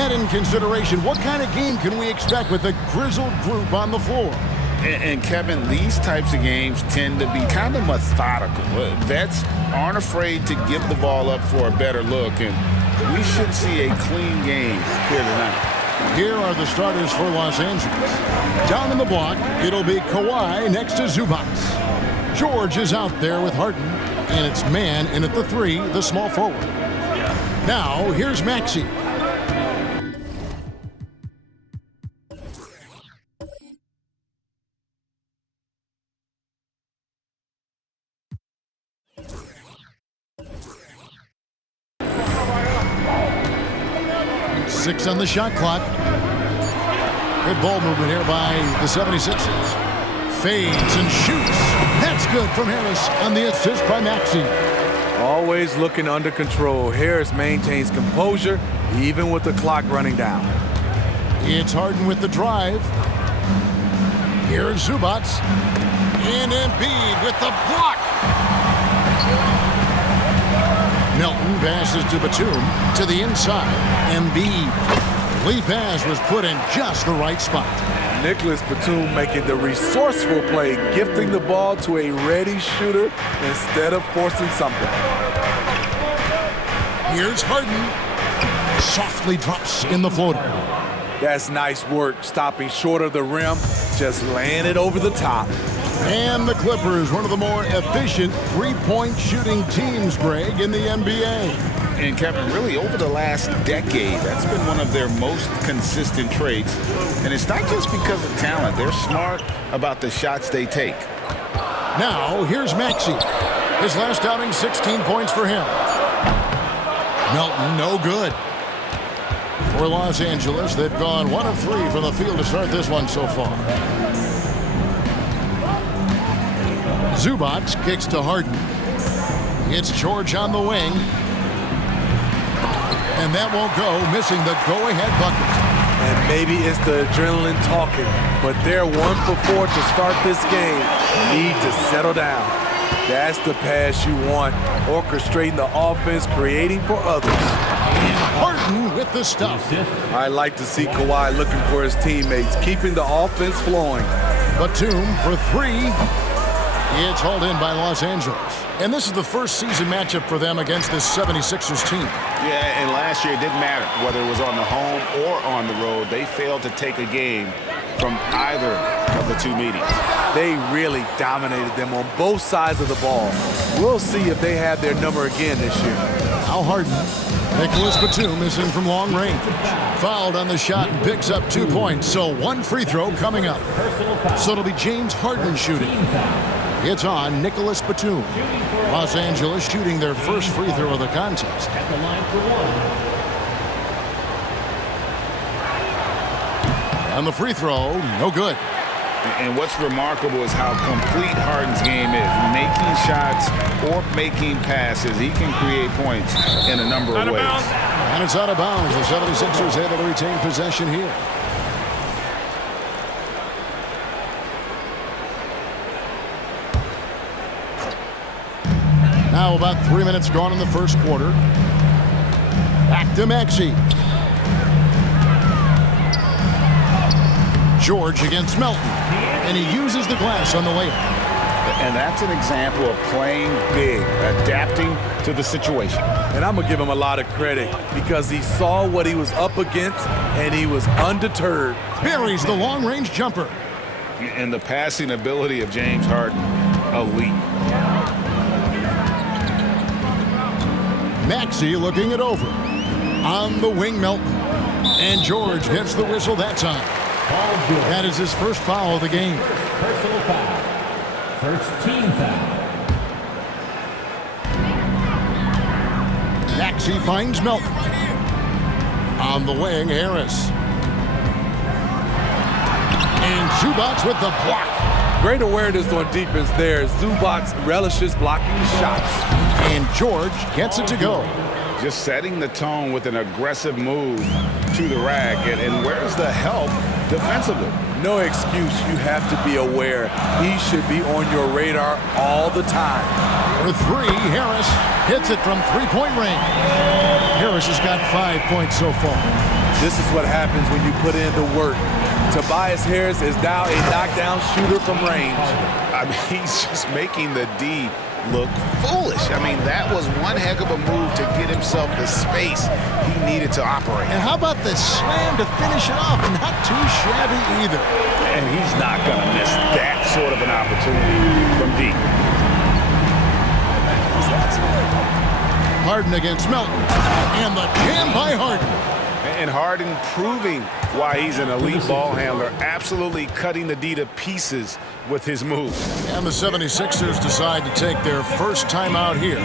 that in consideration, what kind of game can we expect with a grizzled group on the floor? And Kevin, these types of games tend to be kind of methodical. Vets aren't afraid to give the ball up for a better look, and we should see a clean game here tonight. Here are the starters for Los Angeles. Down in the block, it'll be Kawhi next to Zubac. George is out there with Harden, and it's Man in at the 3, the small forward. Now, here's Maxey. Six on the shot clock. Good ball movement here by the 76ers. Fades and shoots. That's good from Harris on the assist by Maxey. Always looking under control. Harris maintains composure even with the clock running down. It's Harden with the drive. Here's Zubac. And Embiid with the block. Melton passes to Batum to the inside. Embiid. Lead pass was put in just the right spot. Nicholas Batum making the resourceful play, gifting the ball to a ready shooter instead of forcing something. Here's Harden. Softly drops in the floater. That's nice work, stopping short of the rim, just laying it over the top. And the Clippers, one of the more efficient three-point shooting teams, Greg, in the NBA. And Kevin, really over the last decade, that's been one of their most consistent traits. And it's not just because of talent. They're smart about the shots they take. Now, here's Maxey. His last outing, 16 points for him. Melton, no good. For Los Angeles, they've gone 1 of 3 from the field to start this one so far. Zubac kicks to Harden. It's George on the wing. And that won't go, missing the go-ahead bucket. And maybe it's the adrenaline talking, but they're 1 for 4 to start this game. Need to settle down. That's the pass you want, orchestrating the offense, creating for others. And Harden with the stuff. I like to see Kawhi looking for his teammates, keeping the offense flowing. Batum for 3. It's hauled in by Los Angeles. And this is the first season matchup for them against this 76ers team. Yeah, and last year it didn't matter whether it was on the home or on the road. They failed to take a game from either of the 2 meetings. They really dominated them on both sides of the ball. We'll see if they have their number again this year. Now Harden. Nicholas Batum is in from long range. Fouled on the shot and picks up 2 points. So 1 free throw coming up. So it'll be James Harden shooting. It's on Nicholas Batum. Los Angeles shooting their first free throw of the contest. And the free throw, no good. And what's remarkable is how complete Harden's game is. Making shots or making passes, he can create points in a number of ways. And it's out of bounds. The 76ers able to retain possession here. Now about 3 minutes gone in the first quarter. Back to Maxey. George against Melton. And he uses the glass on the layup. And that's an example of playing big, adapting to the situation. And I'm going to give him a lot of credit because he saw what he was up against and he was undeterred. Buries the long-range jumper. And the passing ability of James Harden, elite. Maxey looking it over. On the wing, Melton. And George gets the whistle that time. That is his first foul of the game. Personal foul. First team foul. Maxey finds Melton. On the wing, Harris. And Zubac with the block. Great awareness on defense there. Zubac relishes blocking shots. And George gets it to go. Just setting the tone with an aggressive move to the rack. And where's the help defensively? No excuse. You have to be aware. He should be on your radar all the time. For 3, Harris hits it from three-point range. Harris has got 5 points so far. This is what happens when you put in the work. Tobias Harris is now a knockdown shooter from range. I mean, he's just making the D look foolish. I mean, that was one heck of a move to get himself the space he needed to operate. And how about the slam to finish it off? Not too shabby either. And he's not going to miss that sort of an opportunity from D. Harden against Melton. And the jam by Harden. And Harden proving why he's an elite ball handler, absolutely cutting the D to pieces with his move. And the 76ers decide to take their first timeout here.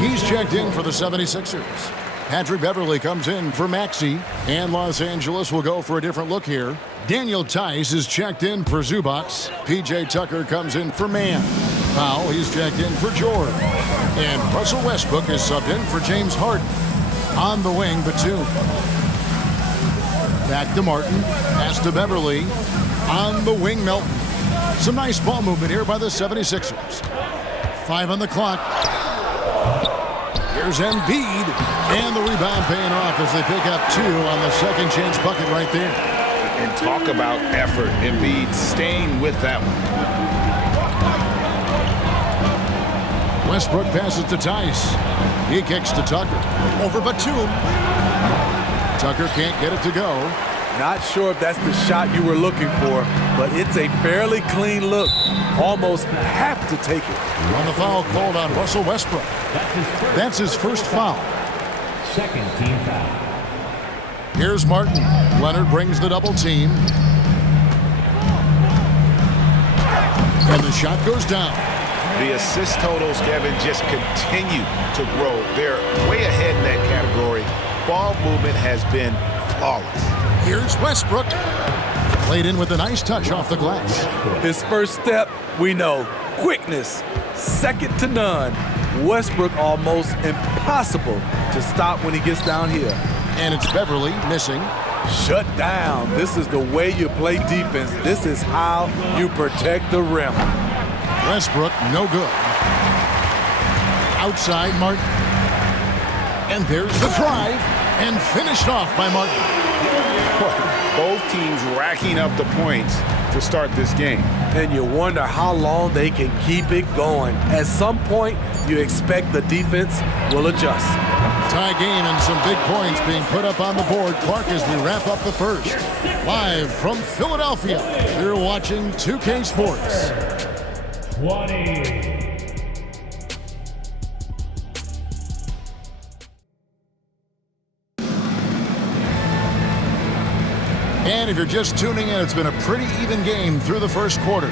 He's checked in for the 76ers. Patrick Beverley comes in for Maxey, and Los Angeles will go for a different look here. Daniel Tice is checked in for Zubats. P.J. Tucker comes in for Mann. Powell, he's checked in for George. And Russell Westbrook is subbed in for James Harden. On the wing, Batum. Back to Martin. Pass to Beverley. On the wing, Melton. Some nice ball movement here by the 76ers. 5 on the clock. Here's Embiid, and the rebound paying off as they pick up 2 on the second chance bucket right there. And talk about effort. Embiid staying with that one. Westbrook passes to Tice. He kicks to Tucker. Over Batum. Tucker can't get it to go. Not sure if that's the shot you were looking for, but it's a fairly clean look. Almost have to take it. On the foul called on Russell Westbrook. That's his first foul. Second team foul. Here's Martin. Leonard brings the double team. And the shot goes down. The assist totals, Kevin, just continue to grow. They're way ahead in that category. Ball movement has been flawless. Here's Westbrook. Played in with a nice touch off the glass. His first step, we know, quickness, second to none. Westbrook almost impossible to stop when he gets down here. And it's Beverley missing. Shut down. This is the way you play defense. This is how you protect the rim. Westbrook, no good. Outside, Martin. And there's the drive. And finished off by Martin. Both teams racking up the points to start this game. And you wonder how long they can keep it going. At some point, you expect the defense will adjust. Tie game and some big points being put up on the board. Clark as we wrap up the first. Live from Philadelphia, you're watching 2K Sports. 20. And if you're just tuning in, it's been a pretty even game through the first quarter.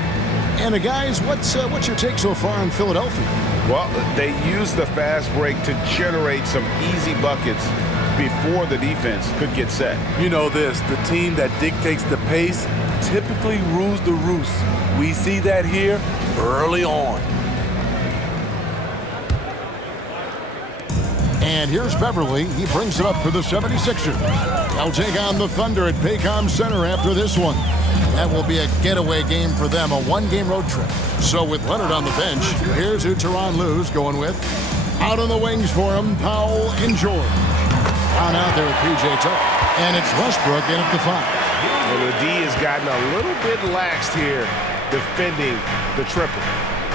And guys, what's your take so far on Philadelphia? Well, they used the fast break to generate some easy buckets before the defense could get set. You know this, the team that dictates the pace typically rules the roost. We see that here early on. And here's Beverley. He brings it up for the 76ers. They'll take on the Thunder at Paycom Center after this one. That will be a getaway game for them, a one-game road trip. So with Leonard on the bench, here's who Tyronn Lue's going with. Out on the wings for him, Powell and George. On out there with P.J. Tucker. And it's Westbrook in at the 5. Well, the D has gotten a little bit laxed here defending the triple.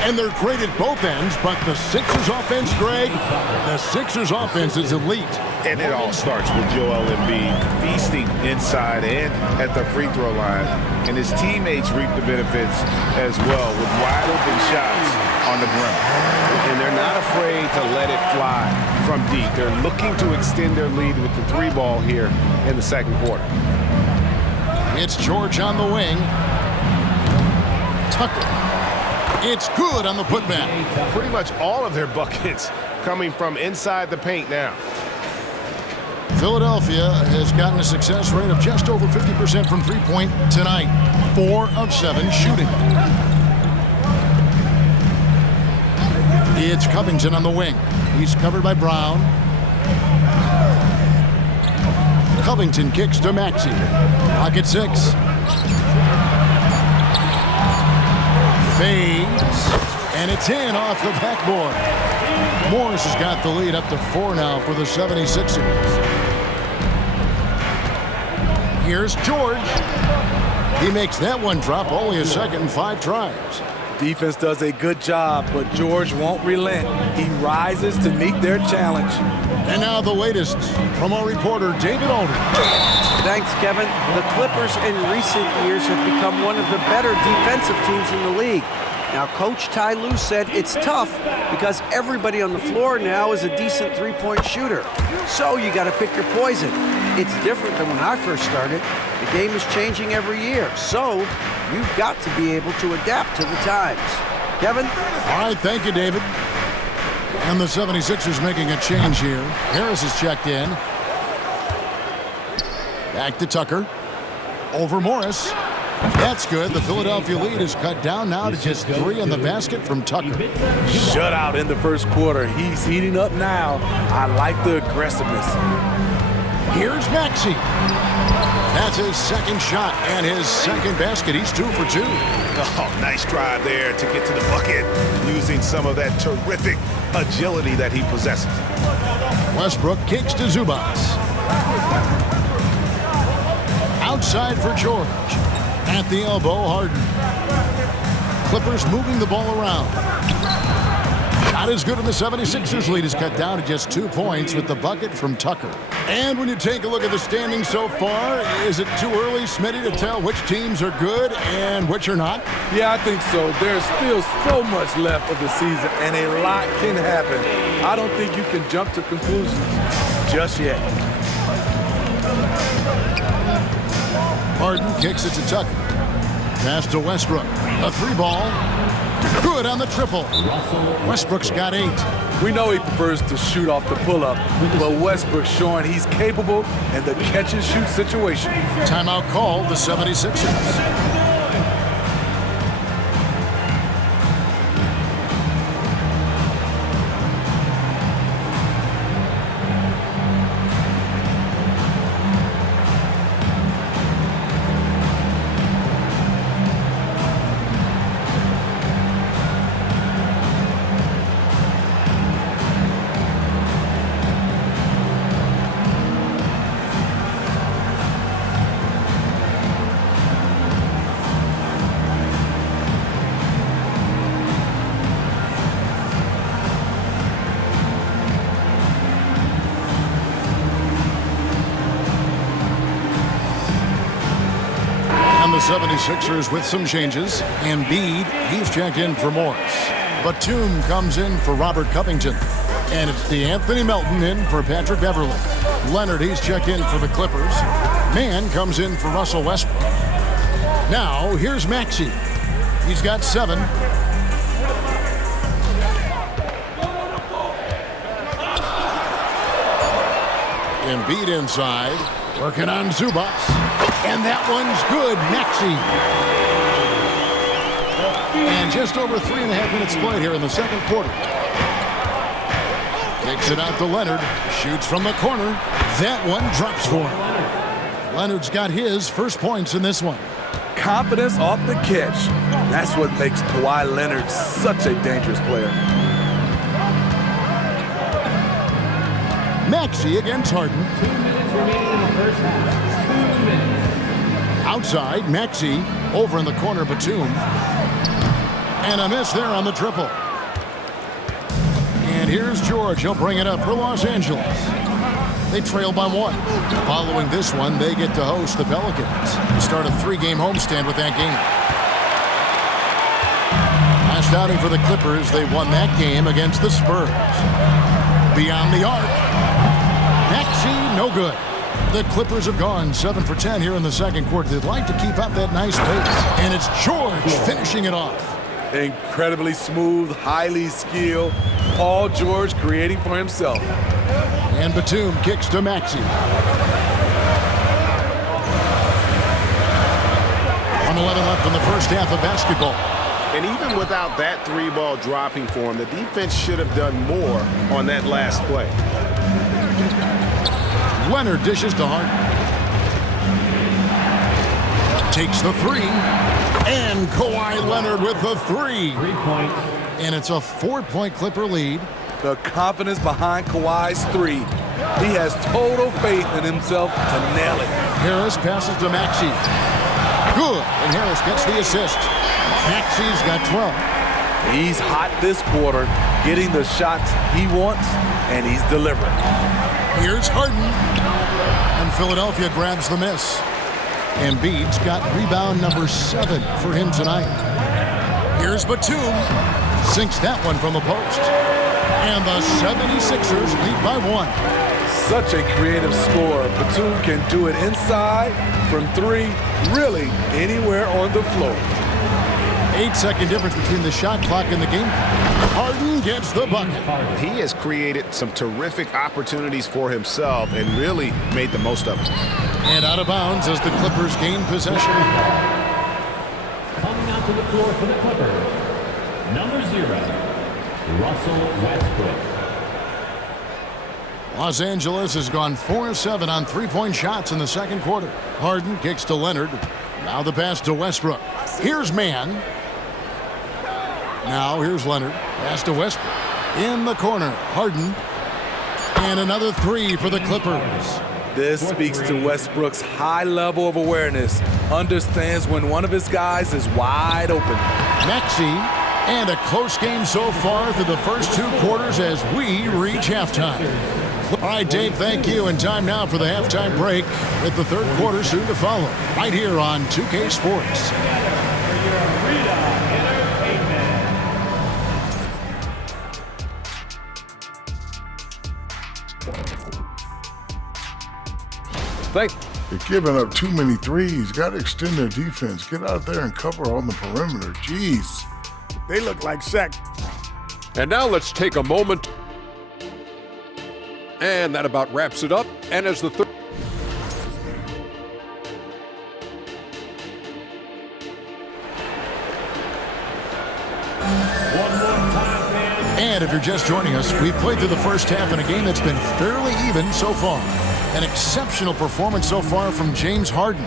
And they're great at both ends, but the Sixers offense, Greg, the Sixers offense is elite. And it all starts with Joel Embiid feasting inside and at the free throw line. And his teammates reap the benefits as well with wide open shots on the perimeter. And they're not afraid to let it fly from deep. They're looking to extend their lead with the 3 ball here in the second quarter. It's George on the wing. Tucker. It's good on the putback. Pretty much all of their buckets coming from inside the paint now. Philadelphia has gotten a success rate of just over 50% from three-point tonight. 4 of 7 shooting. It's Covington on the wing. He's covered by Brown. Covington kicks to Maxey. Pocket 6. Fades. And it's in off the backboard. Morris has got the lead up to 4 now for the 76ers. Here's George. He makes that one drop, only a second in 5 tries. Defense does a good job, but George won't relent. He rises to meet their challenge. And now the latest from our reporter, David Aldridge. Thanks, Kevin. The Clippers in recent years have become one of the better defensive teams in the league. Now, Coach Ty Lue said it's tough because everybody on the floor now is a decent three-point shooter. So you got to pick your poison. It's different than when I first started. The game is changing every year. So you've got to be able to adapt to the times. Kevin? All right, thank you, David. And the 76ers making a change here. Harris is checked in. Back to Tucker. Over Morris. That's good. The Philadelphia lead is cut down now to just 3 on the basket from Tucker. Shutout in the first quarter. He's heating up now. I like the aggressiveness. Here's Maxey. That's his second shot and his second basket. He's 2 for 2. Oh, nice drive there to get to the bucket using some of that terrific agility that he possesses. Westbrook kicks to Zubac. Outside for George. At the elbow, Harden. Clippers moving the ball around. Not as good, and the 76ers lead is cut down to just 2 points with the bucket from Tucker. And when you take a look at the standings so far, is it too early, Smitty, to tell which teams are good and which are not? Yeah, I think so. There's still so much left of the season, and a lot can happen. I don't think you can jump to conclusions just yet. Harden kicks it to Tucker. Pass to Westbrook. A 3 ball. Good on the triple. Westbrook's got 8. We know he prefers to shoot off the pull-up, but Westbrook's showing he's capable in the catch-and-shoot situation. Timeout called the 76ers. The 76ers with some changes. Embiid, he's checked in for Morris. Batum comes in for Robert Covington. And it's DeAnthony Melton in for Patrick Beverley. Leonard, he's checked in for the Clippers. Mann comes in for Russell Westbrook. Now, here's Maxey. He's got 7. Embiid inside, working on Zubac. And that one's good, Maxey. And just over 3.5 minutes played here in the second quarter. Kicks it out to Leonard. Shoots from the corner. That one drops for him. Leonard's got his first points in this one. Confidence off the catch. That's what makes Kawhi Leonard such a dangerous player. Maxey against Harden. 2 minutes remaining in the first half. 2 minutes. Outside, Maxey. Over in the corner, Batum. And a miss there on the triple. And here's George. He'll bring it up for Los Angeles. They trail by 1. Following this one, they get to host the Pelicans. Start a 3-game homestand with that game. Pass Last outing for the Clippers, they won that game against the Spurs. Beyond the arc. Maxey, no good. The Clippers have gone 7 for 10 here in the second quarter. They'd like to keep up that nice pace. And it's George finishing it off. Incredibly smooth, highly skilled. Paul George creating for himself. And Batum kicks to Maxey. 1:11 left in the first half of basketball. And even without that three-ball dropping for him, the defense should have done more on that last play. Leonard dishes to Harden. Takes the three. And Kawhi Leonard with the three. 3 points. And it's a 4-point Clipper lead. The confidence behind Kawhi's three. He has total faith in himself to nail it. Harris passes to Maxey. Good. And Harris gets the assist. Maxey's got 12. He's hot this quarter, getting the shots he wants, and he's delivering. Here's Harden. And Philadelphia grabs the miss. Embiid's got rebound number 7 for him tonight. Here's Batum. Sinks that one from the post. And the 76ers lead by 1. Such a creative scorer. Batum can do it inside, from 3, really anywhere on the floor. 8-second difference between the shot clock and the game clock. Harden gets the bucket. He has created some terrific opportunities for himself and really made the most of them. And out of bounds as the Clippers gain possession. Coming out to the floor for the Clippers, number 0, Russell Westbrook. Los Angeles has gone 4-7 on three-point shots in the second quarter. Harden kicks to Leonard. Now the pass to Westbrook. Here's Mann. Now here's Leonard. Pass to Westbrook. In the corner, Harden. And another three for the Clippers. This speaks to Westbrook's high level of awareness. Understands when one of his guys is wide open. Maxey, and a close game so far through the first 2 quarters as we reach halftime. All right, Dave, thank you. And time now for the halftime break with the third quarter soon to follow. Right here on 2K Sports. They're giving up too many threes. Got to extend their defense. Get out there and cover on the perimeter. Jeez. They look like Shaq. And now let's take a moment. And that about wraps it up. And as the third. And if you're just joining us, we've played through the first half in a game that's been fairly even so far. An exceptional performance so far from James Harden.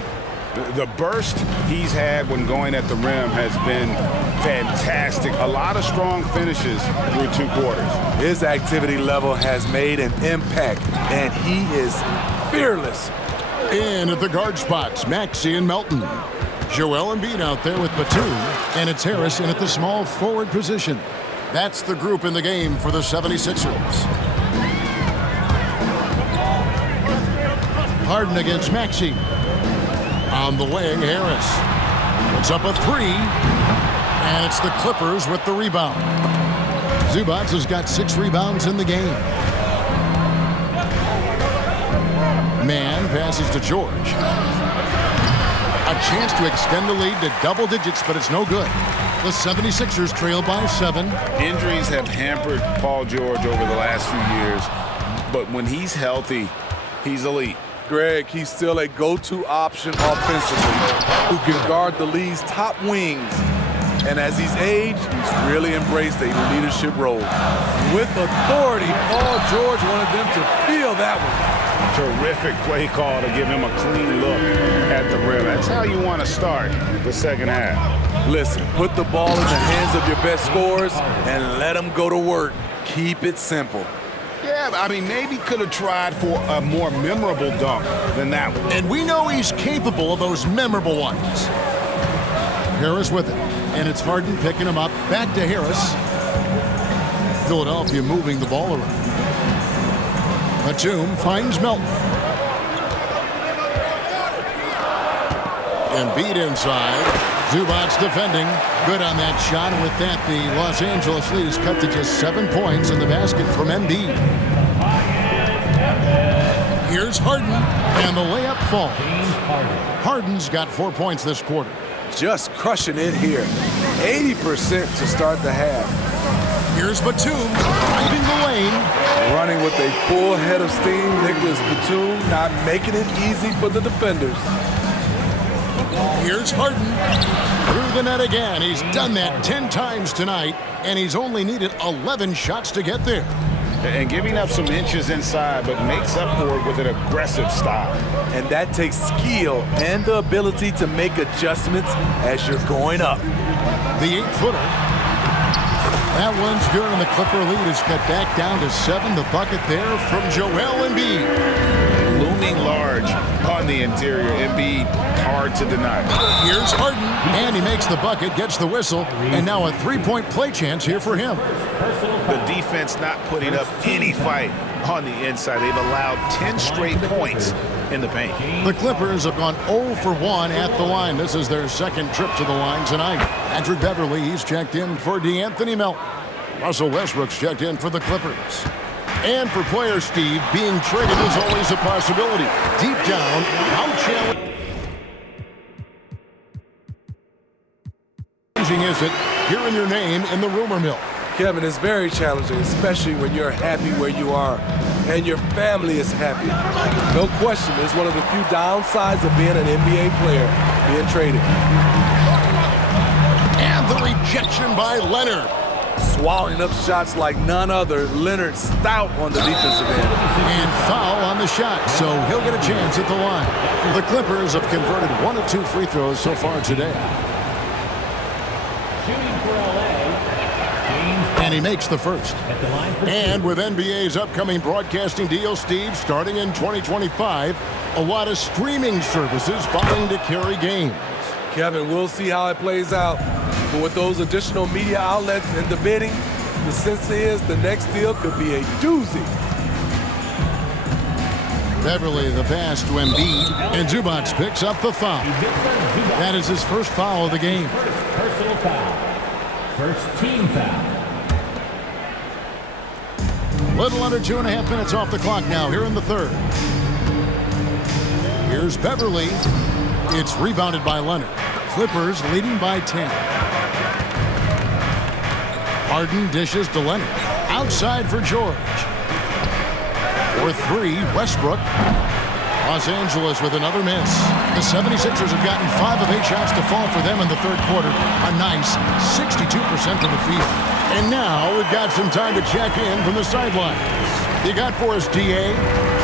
The burst he's had when going at the rim has been fantastic. A lot of strong finishes through 2 quarters. His activity level has made an impact, and he is fearless. In at the guard spots, Maxey and Melton. Joel Embiid out there with Batum, and it's Harris in at the small forward position. That's the group in the game for the 76ers. Harden against Maxey. On the wing, Harris puts up a 3, and it's the Clippers with the rebound. Zubac has got 6 rebounds in the game. Mann passes to George. A chance to extend the lead to double digits, but it's no good. The 76ers trail by 7. Injuries have hampered Paul George over the last few years, but when he's healthy, he's elite. Greg, he's still a go-to option offensively who can guard the league's top wings. And as he's aged, he's really embraced a leadership role. With authority, Paul George wanted them to feel that one. Terrific play call to give him a clean look at the rim. That's how you want to start the second half. Listen, put the ball in the hands of your best scorers and let them go to work. Keep it simple. Yeah, I mean, maybe could have tried for a more memorable dunk than that one. And we know he's capable of those memorable ones. Harris with it. And it's Harden picking him up. Back to Harris. Philadelphia moving the ball around. Batum finds Melton. Embiid inside. Zubac's defending. Good on that shot. And with that, the Los Angeles lead is cut to just 7 points in the basket from Embiid. Here's Harden, and the layup falls. Harden's got 4 points this quarter. Just crushing it here. 80% to start the half. Here's Batum, driving the lane. Running with a full head of steam, Nicholas Batum not making it easy for the defenders. Here's Harden, through the net again. He's done that 10 times tonight, and he's only needed 11 shots to get there. And giving up some inches inside, but makes up for it with an aggressive style. And that takes skill and the ability to make adjustments as you're going up. The 8-footer. That one's good, and the Clipper lead is cut back down to 7. The bucket there from Joel Embiid. Looming large on the interior. Embiid, hard to deny. Here's Harden, and he makes the bucket, gets the whistle, and now a 3-point play chance here for him. The defense not putting up any fight on the inside. They've allowed 10 straight points in the paint. The Clippers have gone 0 for 1 at the line. This is their second trip to the line tonight. Patrick Beverley, he's checked in for DeAnthony Melton. Russell Westbrook's checked in for the Clippers. And for player Steve, being traded is always a possibility. Deep down, how challenging is it hearing your name in the rumor mill? Kevin, it's very challenging, especially when you're happy where you are and your family is happy. No question, it's one of the few downsides of being an NBA player, being traded. And the rejection by Leonard. Swallowing up shots like none other, Leonard stout on the defensive end. And foul on the shot, so he'll get a chance at the line. The Clippers have converted 1 of 2 free throws so far today. Shooting for LA. And he makes the first. And with NBA's upcoming broadcasting deal, Steve, starting in 2025, a lot of streaming services vying to carry games. Kevin, we'll see how it plays out. But with those additional media outlets in the bidding, the sense is the next deal could be a doozy. Beverley, the pass to Embiid, and Zubac picks up the foul. That is his first foul of the game. Personal foul. First team foul. Little under 2.5 minutes off the clock now here in the third. Here's Beverley. It's rebounded by Leonard. Clippers leading by 10. Harden dishes to Leonard. Outside for George. For 3, Westbrook. Los Angeles with another miss. The 76ers have gotten 5 of 8 shots to fall for them in the third quarter. A nice 62% from the field. And now we've got some time to check in from the sidelines. You got for us, D.A.?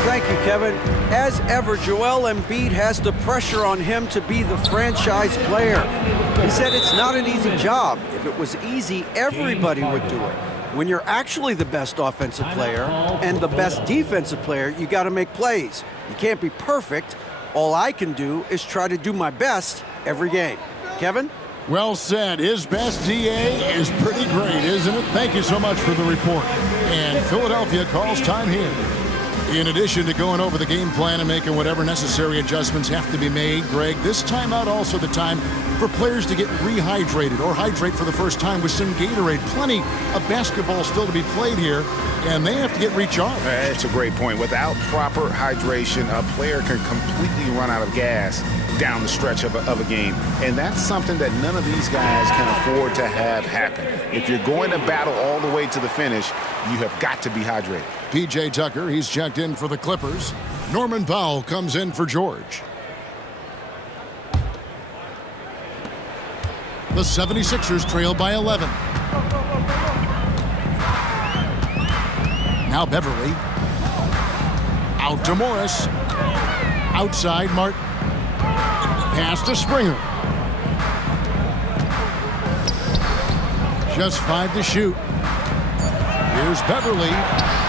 Thank you, Kevin. As ever, Joel Embiid has the pressure on him to be the franchise player. He said it's not an easy job. If it was easy, everybody would do it. When you're actually the best offensive player and the best defensive player, you got to make plays. You can't be perfect. All I can do is try to do my best every game. Kevin? Well said. His best, D.A., is pretty great, isn't it? Thank you so much for the report. And Philadelphia calls time here. In addition to going over the game plan and making whatever necessary adjustments have to be made, Greg, this timeout also the time for players to get rehydrated or hydrate for the first time with some Gatorade. Plenty of basketball still to be played here, and they have to get recharged. That's a great point. Without proper hydration, a player can completely run out of gas down the stretch of a game. And that's something that none of these guys can afford to have happen. If you're going to battle all the way to the finish, you have got to be hydrated. P.J. Tucker, he's checked in for the Clippers. Norman Powell comes in for George. The 76ers trail by 11. Now Beverley. Out to Morris. Outside Martin. Pass to Springer. Just 5 to shoot. Here's Beverley.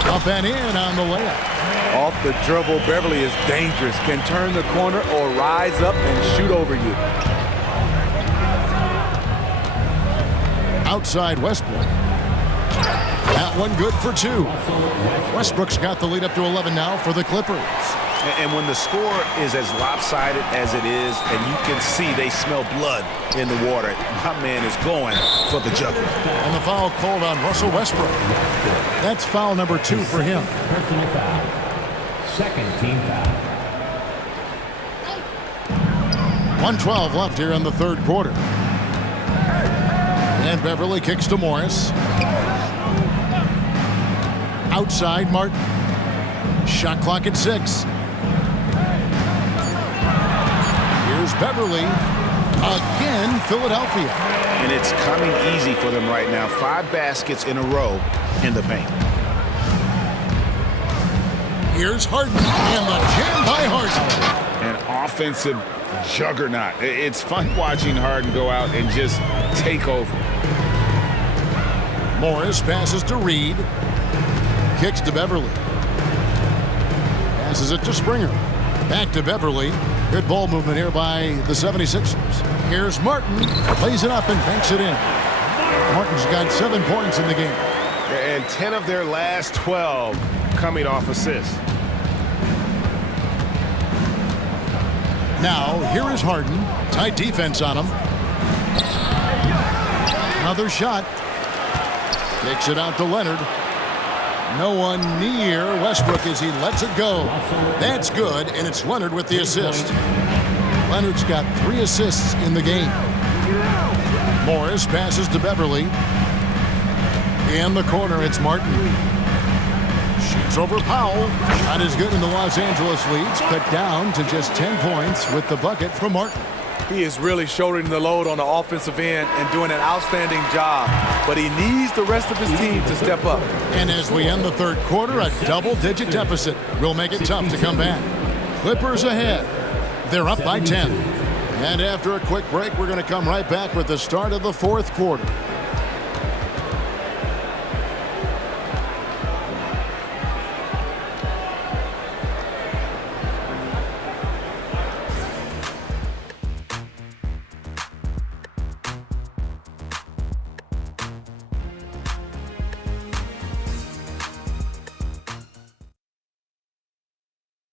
Up and in on the layup. Off the dribble, Beverley is dangerous. Can turn the corner or rise up and shoot over you. Outside Westbrook. That one good for 2. Westbrook's got the lead up to 11 now for the Clippers. And when the score is as lopsided as it is, and you can see they smell blood in the water, my man is going for the jugular. And the foul called on Russell Westbrook. That's foul number 2 for him. Personal foul. Second team foul. 1:12 left here in the third quarter. And Beverly kicks to Morris. Outside Martin. Shot clock at 6. Here's Beverly. Again, Philadelphia. And it's coming easy for them right now. 5 baskets in a row in the paint. Here's Harden. And the jam by Harden. An offensive juggernaut. It's fun watching Harden go out and just take over. Morris passes to Reed. Kicks to Beverly. Passes it to Springer. Back to Beverly. Good ball movement here by the 76ers. Here's Martin. Plays it up and banks it in. Martin's got 7 points in the game. And 10 of their last 12 coming off assists. Now, here is Harden. Tight defense on him. Another shot. Kicks it out to Leonard. No one near Westbrook as he lets it go. That's good, and it's Leonard with the assist. Leonard's got 3 assists in the game. Morris passes to Beverly. In the corner, it's Martin. Shoots over Powell. Shot is good, and the Los Angeles leads cut down to just 10 points with the bucket from Martin. He is really shouldering the load on the offensive end and doing an outstanding job. But he needs the rest of his team to step up. And as we end the third quarter, a double-digit deficit will make it tough to come back. Clippers ahead. They're up by 10. And after a quick break, we're going to come right back with the start of the fourth quarter.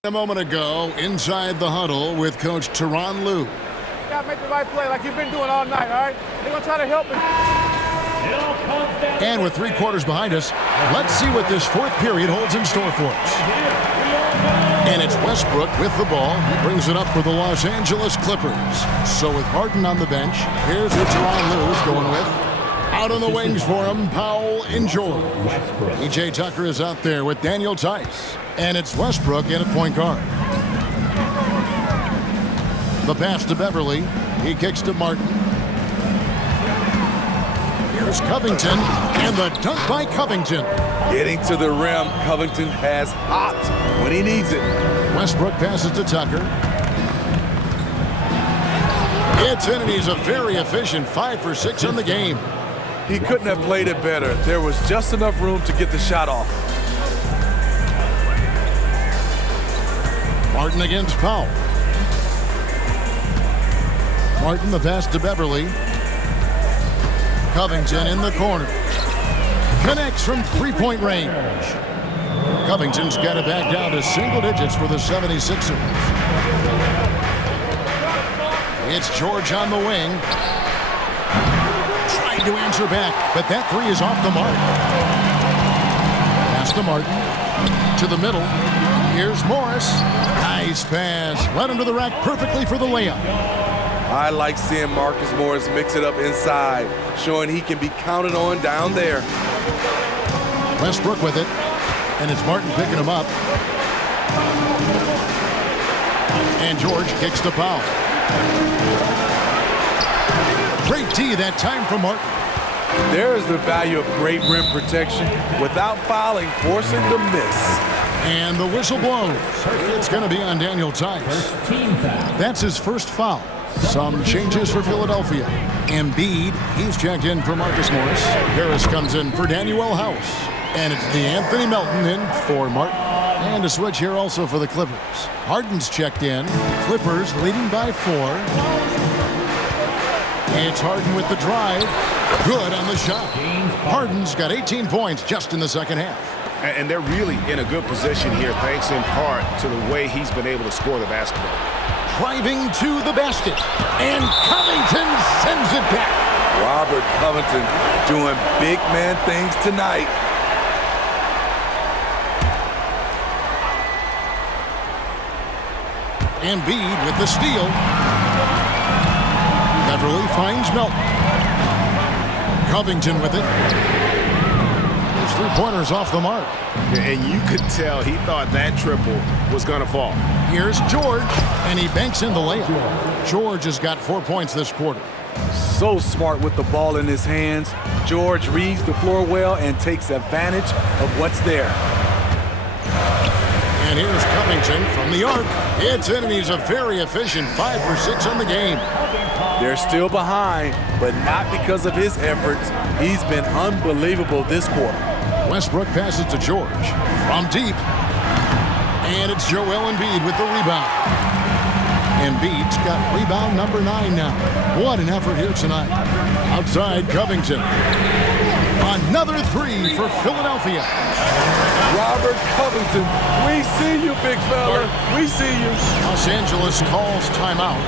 A moment ago, inside the huddle with Coach Tyronn Lue. You gotta make the right play like you've been doing all night, all right? They're gonna try to help me. And with 3 quarters behind us, let's see what this fourth period holds in store for us. And it's Westbrook with the ball. He brings it up for the Los Angeles Clippers. So with Harden on the bench, here's what Tyronn Lue is going with. Out on the wings for him, Powell and George. E.J. Tucker is out there with Daniel Tice. And it's Westbrook in at point guard. The pass to Beverly. He kicks to Martin. Here's Covington. And the dunk by Covington. Getting to the rim, Covington has hopped when he needs it. Westbrook passes to Tucker. It's in, and he's a very efficient 5 for 6 in the game. He couldn't have played it better. There was just enough room to get the shot off. Martin against Powell. Martin the pass to Beverly. Covington in the corner. Connects from 3-point range. Covington's got it back down to single digits for the 76ers. It's George on the wing. Trying to answer back, but that 3 is off the mark. Pass to Martin. To the middle. Here's Morris. Nice pass. Led him to the rack perfectly for the layup. I like seeing Marcus Morris mix it up inside, showing he can be counted on down there. Westbrook with it. And it's Martin picking him up. And George kicks to Powell. Great D that time from Martin. There is the value of great rim protection without fouling, forcing the miss. And the whistle blows. It's going to be on Daniel Tice. That's his first foul. Some changes for Philadelphia. Embiid, he's checked in for Marcus Morris. Harris comes in for Danuel House. And it's Anthony Melton in for Martin. And a switch here also for the Clippers. Harden's checked in. Clippers leading by 4. It's Harden with the drive. Good on the shot. Harden's got 18 points just in the second half. And they're really in a good position here, thanks in part to the way he's been able to score the basketball. Driving to the basket, and Covington sends it back. Robert Covington doing big man things tonight. Embiid with the steal. Beverly finds Melton. Covington with it. His three-pointers off the mark. And you could tell he thought that triple was going to fall. Here's George, and he banks in the layup. George has got 4 points this quarter. So smart with the ball in his hands. George reads the floor well and takes advantage of what's there. And here's Covington from the arc. It's in, and he's a very efficient 5 for 6 on the game. They're still behind, but not because of his efforts. He's been unbelievable this quarter. Westbrook passes to George from deep. And it's Joel Embiid with the rebound. Embiid's got rebound number 9 now. What an effort here tonight. Outside Covington. Another three for Philadelphia. Robert Covington, we see you, big fella. We see you. Los Angeles calls timeout.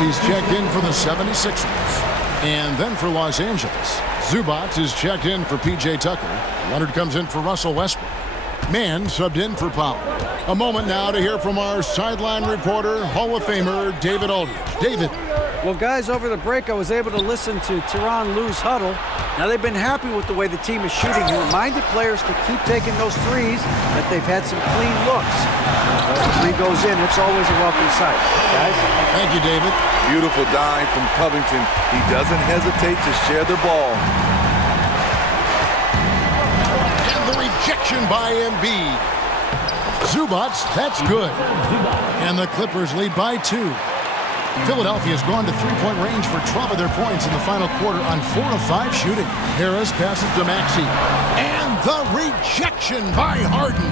He's checked in for the 76ers. And then for Los Angeles, Zubac is checked in for P.J. Tucker. Leonard comes in for Russell Westbrook. Mann subbed in for Powell. A moment now to hear from our sideline reporter, Hall of Famer David Aldridge. David. Well, guys, over the break, I was able to listen to Tyronn Lue's huddle. Now, they've been happy with the way the team is shooting. He reminded players to keep taking those threes, that they've had some clean looks. When the three goes in, it's always a welcome sight. Guys? Thank you, David. Beautiful dime from Covington. He doesn't hesitate to share the ball. And the rejection by Embiid. Zubac, that's good. And the Clippers lead by 2. Philadelphia's gone to three-point range for 12 of their points in the final quarter on 4 of 5 shooting. Harris passes to Maxey. And the rejection by Harden.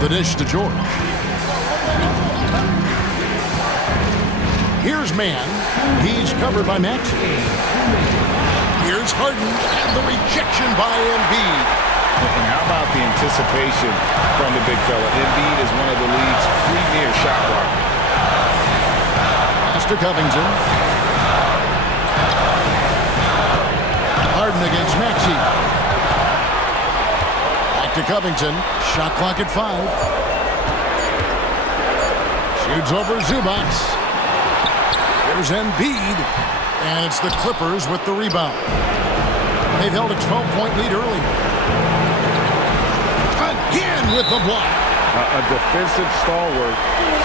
The dish to George. Here's Mann. He's covered by Maxey. Here's Harden. And the rejection by Embiid. And how about the anticipation from the big fella? Embiid is one of the league's premier shot blockers. Pass to Covington. Harden against Maxey. Back to Covington. Shot clock at 5. Shoots over Zubac. Here's Embiid. And it's the Clippers with the rebound. They've held a 12-point lead earlier. Again with the block. A defensive stalwart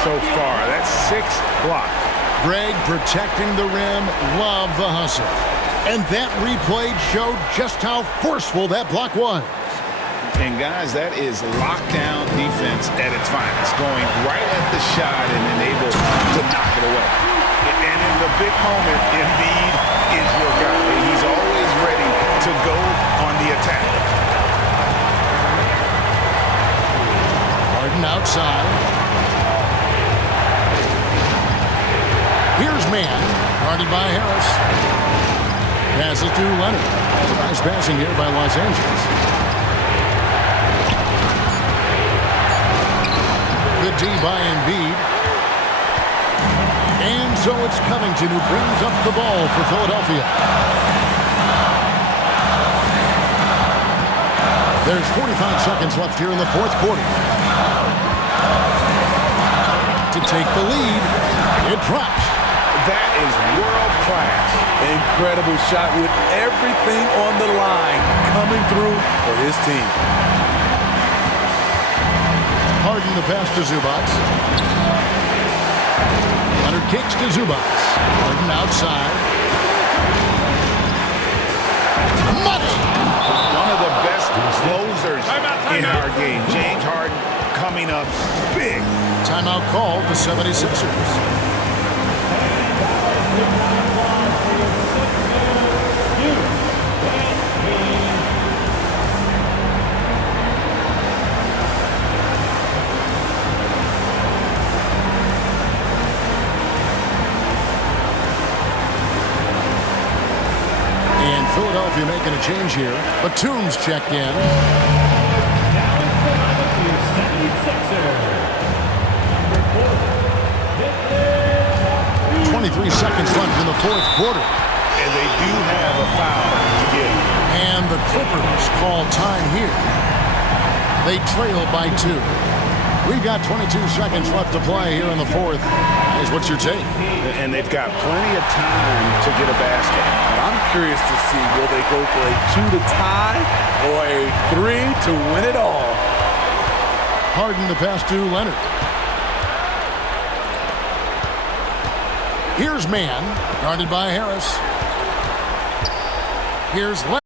so far. That's 6 blocks. Greg protecting the rim. Love the hustle. And that replay showed just how forceful that block was. And guys, that is lockdown defense at its finest. Going right at the shot and then able to knock it away. And in the big moment, Embiid is your guy. He's always ready to go on the attack. Harden outside. Here's Mann, guarded by Harris. Passes to Leonard. Nice passing here by Los Angeles. Good D by Embiid. And so it's Covington who brings up the ball for Philadelphia. There's 45 seconds left here in the fourth quarter. To take the lead, it drops. That is world class. Incredible shot with everything on the line coming through for his team. Harden the pass to Zubac. Leonard kicks to Zubac. Harden outside. Money! One of the best closers in our game. James Harden coming up big timeout called the 76ers. Philadelphia making a change here. Batum's checked in. 23 seconds left in the fourth quarter. And they do have a foul to give. And the Clippers call time here. They trail by 2. We've got 22 seconds left to play here in the fourth. Guys, what's your take? And they've got plenty of time to get a basket. I'm curious to see, will they go for a 2 to tie or a 3 to win it all? Harden the pass to Leonard. Here's Mann, guarded by Harris. Here's Leonard.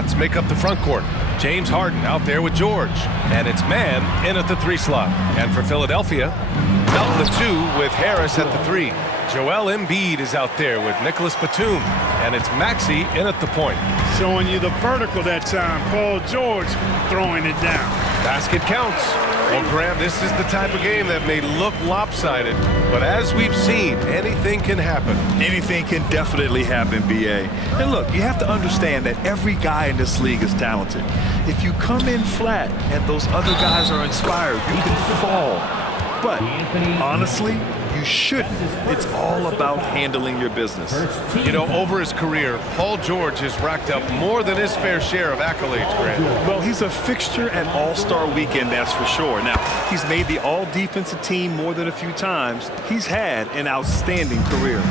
Let's make up the front court. James Harden out there with George. And it's Mann in at the 3 slot. And for Philadelphia, out in the 2 with Harris at the 3. Joel Embiid is out there with Nicholas Batum. And it's Maxey in at the point. Showing you the vertical that time. Paul George throwing it down. Basket counts. Well, Graham, this is the type of game that may look lopsided, but as we've seen, anything can happen. Anything can definitely happen, B.A. And look, you have to understand that every guy in this league is talented. If you come in flat and those other guys are inspired, you can fall. But honestly, you you shouldn't. It's all about handling your business. You know, over his career, Paul George has racked up more than his fair share of accolades, Grant. Well, he's a fixture at All-Star Weekend, that's for sure. Now, he's made the All-Defensive Team more than a few times. He's had an outstanding career.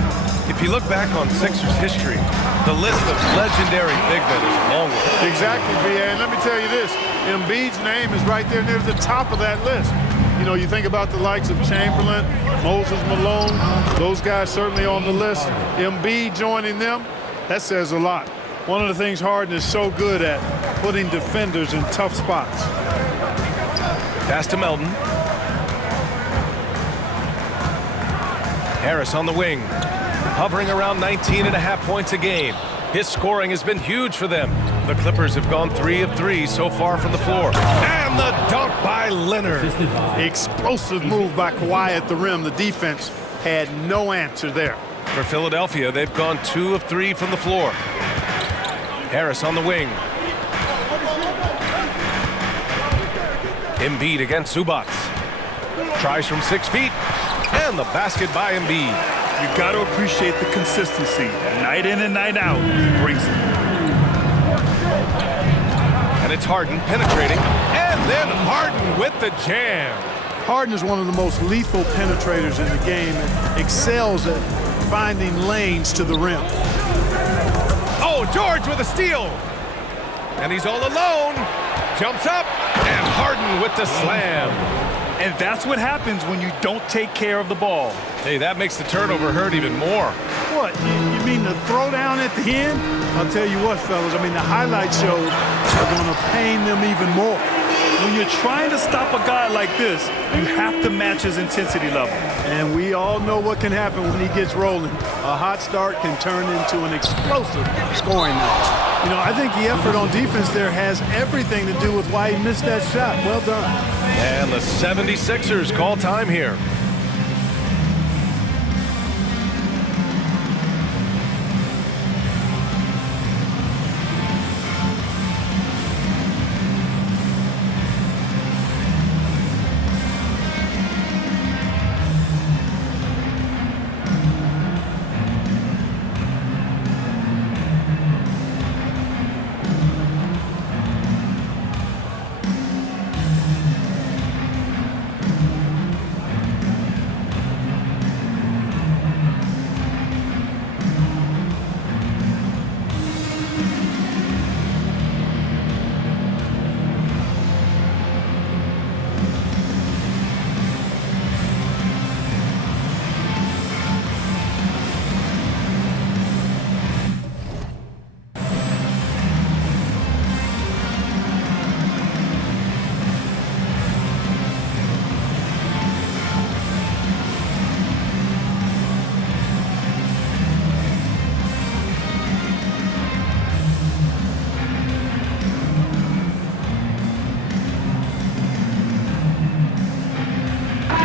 If you look back on Sixers history, the list of legendary big men is a long one. Exactly, B.A. And let me tell you this, Embiid's name is right there near the top of that list. You know, you think about the likes of Chamberlain, Moses Malone, those guys certainly on the list. Embiid joining them, that says a lot. One of the things Harden is so good at, putting defenders in tough spots. Pass to Melton. Harris on the wing, hovering around 19.5 points a game. His scoring has been huge for them. The Clippers have gone 3 of 3 so far from the floor. And the dunk by Leonard. Explosive move by Kawhi at the rim. The defense had no answer there. For Philadelphia, they've gone 2 of 3 from the floor. Harris on the wing. Embiid against Zubac. Tries from 6 feet. And the basket by Embiid. You got to appreciate the consistency. Night in and night out, he brings it. And it's Harden penetrating. And then Harden with the jam. Harden is one of the most lethal penetrators in the game and excels at finding lanes to the rim. Oh, George with a steal. And he's all alone. Jumps up. And Harden with the slam. And that's what happens when you don't take care of the ball. Hey, that makes the turnover hurt even more. What, you mean the throwdown at the end? I'll tell you what, fellas, I mean, the highlight shows are going to pain them even more. When you're trying to stop a guy like this, you have to match his intensity level. And we all know what can happen when he gets rolling. A hot start can turn into an explosive scoring match. You know, I think the effort on defense there has everything to do with why he missed that shot. Well done. And the 76ers call time here.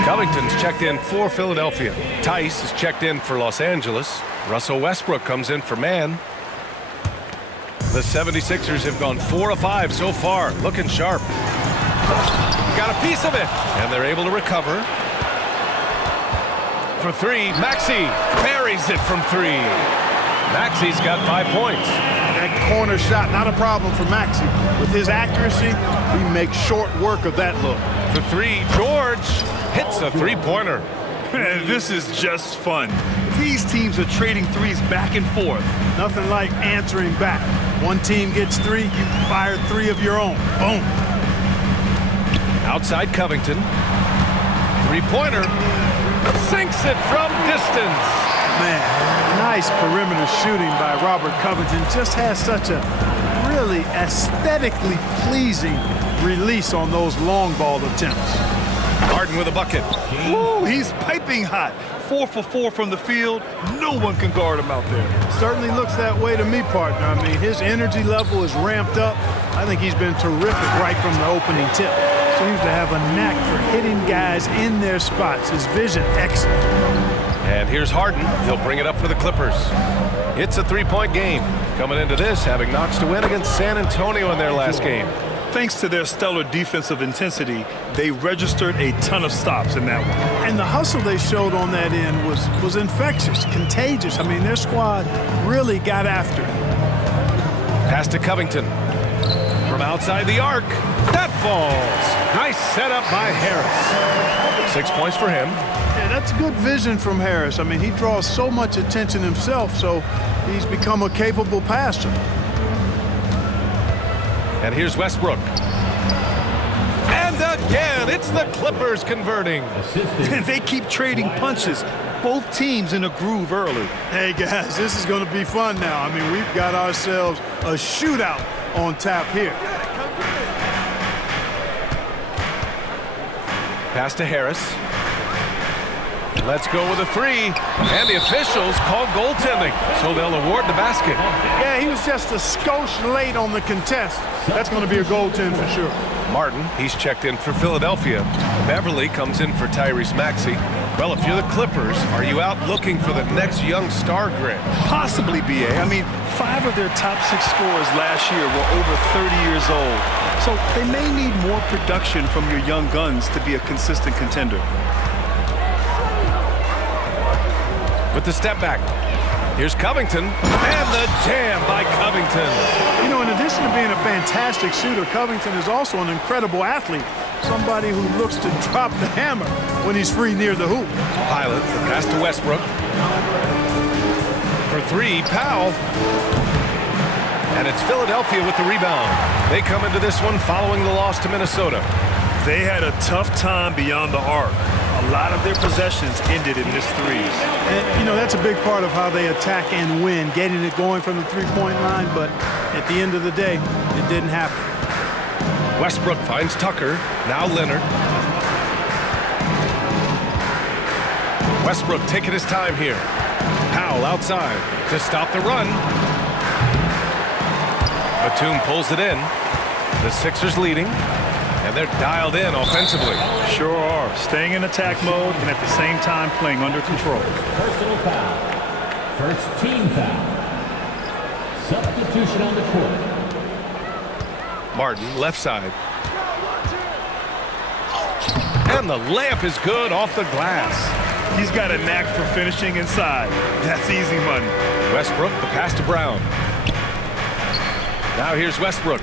Covington's checked in for Philadelphia. Tice is checked in for Los Angeles. Russell Westbrook comes in for man. The 76ers have gone 4 of 5 so far, looking sharp. Got a piece of it, and they're able to recover. For 3, Maxey buries it from 3. Maxey's got 5 points. That corner shot, not a problem for Maxey. With his accuracy, he makes short work of that look. For 3, George hits a three-pointer. This is just fun. These teams are trading threes back and forth. Nothing like answering back. One team gets 3, you fire 3 of your own. Boom. Outside Covington. Three-pointer. Sinks it from distance. Man, nice perimeter shooting by Robert Covington. Just has such a really aesthetically pleasing release on those long ball attempts. Harden with a bucket. Woo, he's piping hot. 4 for 4 from the field. No one can guard him out there. Certainly looks that way to me, partner. I mean, his energy level is ramped up. I think he's been terrific right from the opening tip. Seems to have a knack for hitting guys in their spots. His vision, excellent. And here's Harden. He'll bring it up for the Clippers. It's a 3-point game. Coming into this, having knocks to win against San Antonio in their last game. Thanks to their stellar defensive intensity, they registered a ton of stops in that one. And the hustle they showed on that end was infectious, contagious. I mean, their squad really got after it. Pass to Covington. From outside the arc. That falls. Nice setup by Harris. 6 points for him. Yeah, that's good vision from Harris. I mean, he draws so much attention himself, so he's become a capable passer. And here's Westbrook. And again, it's the Clippers converting. They keep trading punches. Both teams in a groove early. Hey, guys, this is going to be fun now. I mean, we've got ourselves a shootout on tap here. Pass to Harris. Let's go with a three. And the officials call goaltending, so they'll award the basket. Yeah, he was just a skosh late on the contest. That's going to be a goaltend for sure. Martin, he's checked in for Philadelphia. Beverly comes in for Tyrese Maxey. Well, if you're the Clippers, are you out looking for the next young star grid? Possibly, B.A. I mean, 5 of their top 6 scorers last year were over 30 years old. So they may need more production from your young guns to be a consistent contender. With the step back, here's Covington, and the jam by Covington. You know, in addition to being a fantastic shooter, Covington is also an incredible athlete. Somebody who looks to drop the hammer when he's free near the hoop. Pilot, the pass to Westbrook. For 3, Powell. And it's Philadelphia with the rebound. They come into this one following the loss to Minnesota. They had a tough time beyond the arc. A lot of their possessions ended in missed threes. And, you know, that's a big part of how they attack and win, getting it going from the three-point line, but at the end of the day, it didn't happen. Westbrook finds Tucker, now Leonard. Westbrook taking his time here. Powell outside to stop the run. Batum pulls it in. The Sixers leading. And they're dialed in offensively. Sure are. Staying in attack mode and at the same time playing under control. Personal foul. First team foul. Substitution on the court. Martin, left side. And the layup is good off the glass. He's got a knack for finishing inside. That's easy money. Westbrook, the pass to Brown. Now here's Westbrook.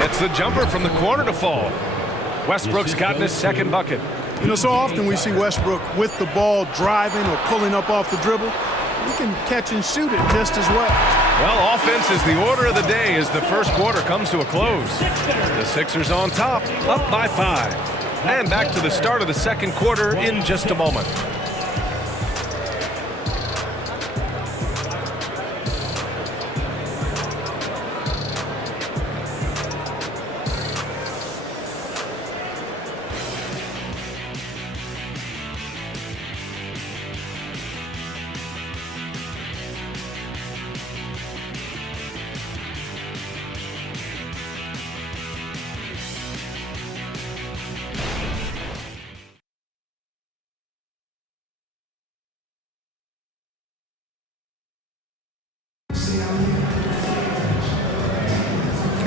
Gets the jumper from the corner to fall. Westbrook's gotten his second bucket. You know, so often we see Westbrook with the ball driving or pulling up off the dribble. He can catch and shoot it just as well. Well, offense is the order of the day as the first quarter comes to a close. The Sixers on top, up by 5. And back to the start of the second quarter in just a moment.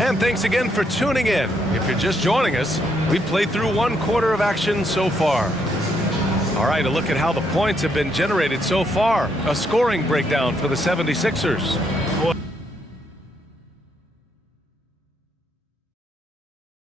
And thanks again for tuning in. If you're just joining us, we've played through 1 quarter of action so far. All right, a look at how the points have been generated so far. A scoring breakdown for the 76ers.